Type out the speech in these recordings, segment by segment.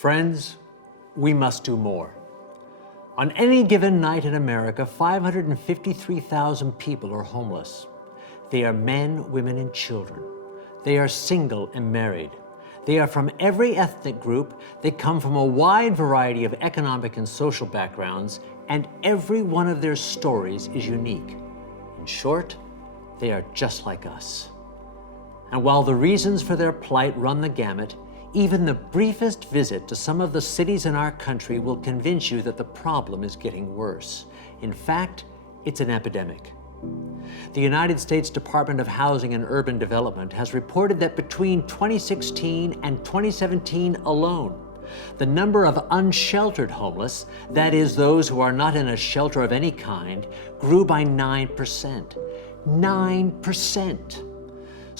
Friends, we must do more. On any given night in America, 553,000 people are homeless. They are men, women, and children. They are single and married. They are from every ethnic group. They come from a wide variety of economic and social backgrounds, and every one of their stories is unique. In short, they are just like us. And while the reasons for their plight run the gamut, even the briefest visit to some of the cities in our country will convince you that the problem is getting worse. In fact, it's an epidemic. The United States Department of Housing and Urban Development has reported that between 2016 and 2017 alone, the number of unsheltered homeless, that is, those who are not in a shelter of any kind, grew by 9%. 9%.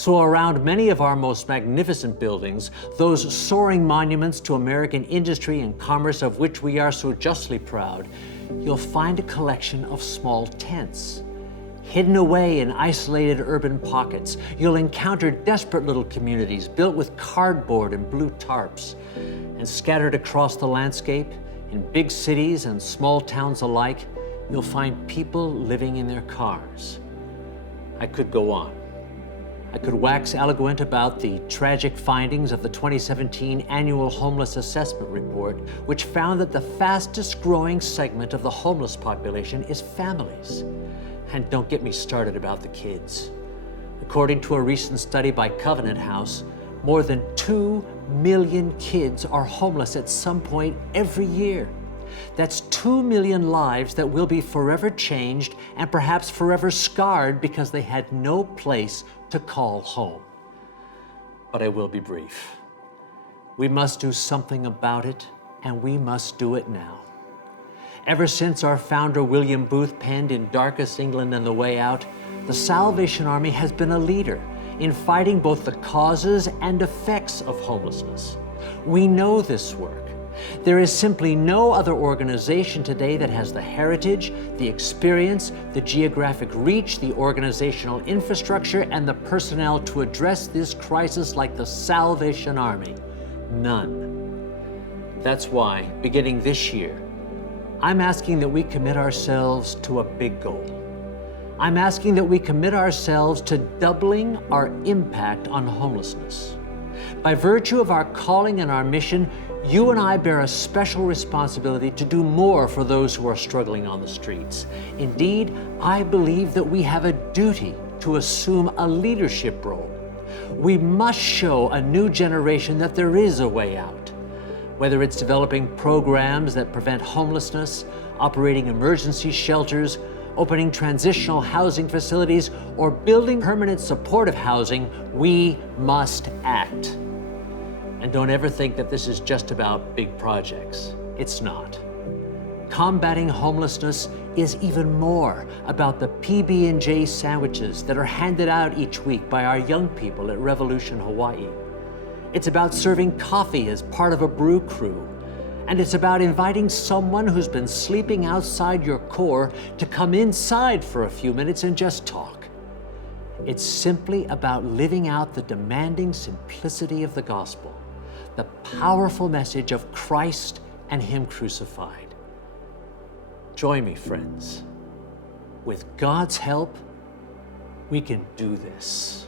So around many of our most magnificent buildings, those soaring monuments to American industry and commerce of which we are so justly proud, you'll find a collection of small tents. Hidden away in isolated urban pockets, you'll encounter desperate little communities built with cardboard and blue tarps. And scattered across the landscape, in big cities and small towns alike, you'll find people living in their cars. I could go on. I could wax eloquent about the tragic findings of the 2017 Annual Homeless Assessment Report, which found that the fastest growing segment of the homeless population is families. And don't get me started about the kids. According to a recent study by Covenant House, more than 2 million kids are homeless at some point every year. That's 2 million lives that will be forever changed and perhaps forever scarred because they had no place to call home. But I will be brief. We must do something about it, and we must do it now. Ever since our founder William Booth penned in Darkest England and the Way Out, the Salvation Army has been a leader in fighting both the causes and effects of homelessness. We know this work. There is simply no other organization today that has the heritage, the experience, the geographic reach, the organizational infrastructure, and the personnel to address this crisis like the Salvation Army. None. That's why, beginning this year, I'm asking that we commit ourselves to a big goal. I'm asking that we commit ourselves to doubling our impact on homelessness. By virtue of our calling and our mission, you and I bear a special responsibility to do more for those who are struggling on the streets. Indeed, I believe that we have a duty to assume a leadership role. We must show a new generation that there is a way out. Whether it's developing programs that prevent homelessness, operating emergency shelters, opening transitional housing facilities, or building permanent supportive housing, we must act. And don't ever think that this is just about big projects. It's not. Combating homelessness is even more about the PB&J sandwiches that are handed out each week by our young people at Revolution Hawaii. It's about serving coffee as part of a brew crew. And it's about inviting someone who's been sleeping outside your core to come inside for a few minutes and just talk. It's simply about living out the demanding simplicity of the gospel, the powerful message of Christ and Him crucified. Join me, friends. With God's help, we can do this.